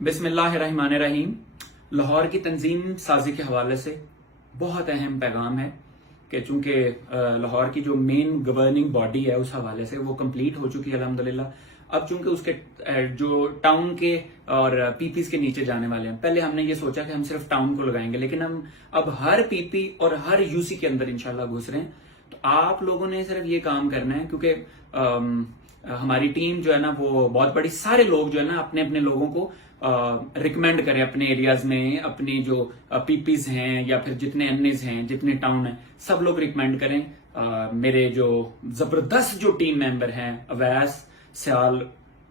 बिस्मिल्लाहिर्रहमानिर्रहीम। लाहौर की तंजीम साजी के हवाले से बहुत अहम पैगाम है कि चूंकि लाहौर की जो मेन गवर्निंग बॉडी है उस हवाले से वो कंप्लीट हो चुकी है अल्हम्दुलिल्लाह। अब चूंकि उसके जो टाउन के और पीपीज के नीचे जाने वाले हैं, पहले हमने ये सोचा कि हम सिर्फ टाउन को लगाएंगे, लेकिन हम अब हर पीपी और हर यूसी के अंदर इंशाल्लाह घुस रहे हैं। तो आप लोगों ने सिर्फ ये काम करना है, क्योंकि हमारी टीम जो है ना वो बहुत बड़ी, सारे लोग जो है ना अपने अपने लोगों को रिकमेंड करें अपने एरियाज में, अपने जो पीपीज हैं या फिर जितने एनएज हैं, जितने टाउन हैं, सब लोग रिकमेंड करें। मेरे जो जबरदस्त जो टीम मेंबर हैं, अवैस सियाल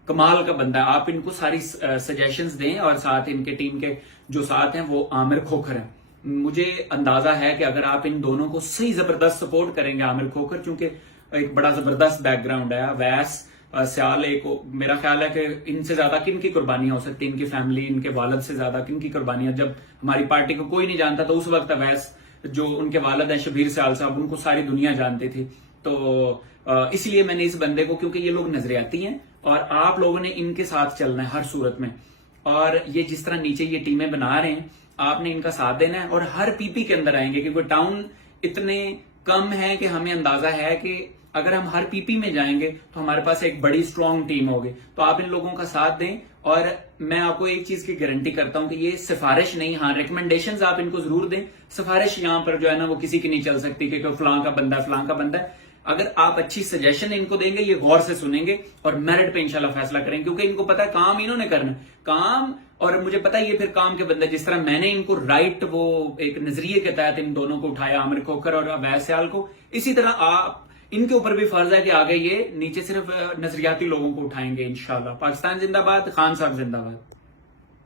कमाल का बंदा है, आप इनको सारी सजेशंस दें। और साथ इनके टीम के जो साथ हैं वो आमिर खोखर हैं। मुझे अंदाजा है कि अगर आप इन दोनों को सही जबरदस्त सपोर्ट करेंगे, आमिर खोखर चूंकि एक बड़ा जबरदस्त बैकग्राउंड है, अवैस सियाल एक, मेरा ख्याल है कि इनसे ज्यादा किन की कुर्बानियां हो सकती है, इनकी फैमिली, इनके वालिद से ज्यादा किन की कुर्बानियां। जब हमारी पार्टी को कोई नहीं जानता तो उस वक्त अवैस जो उनके वालिद हैं शबीर सियाल साहब, उनको सारी दुनिया जानती थी। तो इसलिए मैंने इस बंदे को, क्योंकि ये लोग नजरियाती हैं और आप लोगों ने इनके साथ चलना है हर सूरत में। और ये जिस तरह नीचे ये टीमें बना रहे हैं, आपने इनका साथ देना है और हर पीपी के अंदर आएंगे, क्योंकि टाउन इतने कम है कि हमें अंदाजा है कि अगर हम हर पीपी में जाएंगे तो हमारे पास एक बड़ी स्ट्रांग टीम होगी। तो आप इन लोगों का साथ दें। और मैं आपको एक चीज की गारंटी करता हूं कि ये सिफारिश नहीं, हाँ रिकमेंडेशंस आप इनको जरूर दें। सिफारिश यहां पर जो है ना वो किसी की नहीं चल सकती कि फलां का बंदा फलां का बंदा है। अगर आप अच्छी सजेशन इनको देंगे, ये गौर से सुनेंगे और मेरिट पे इंशाल्लाह फैसला करेंगे, क्योंकि इनको पता है काम इन्होंने करना है काम। और मुझे पता है ये फिर काम के बंदे, जिस तरह मैंने इनको राइट वो एक नजरिए के तहत इन दोनों को उठाया, आमिर खोखर और अवैस सियाल को, इसी तरह आप इनके ऊपर भी फर्ज है कि आगे ये नीचे सिर्फ नजरियाती लोगों को उठाएंगे इंशाल्लाह। पाकिस्तान जिंदाबाद, खान साहब जिंदाबाद।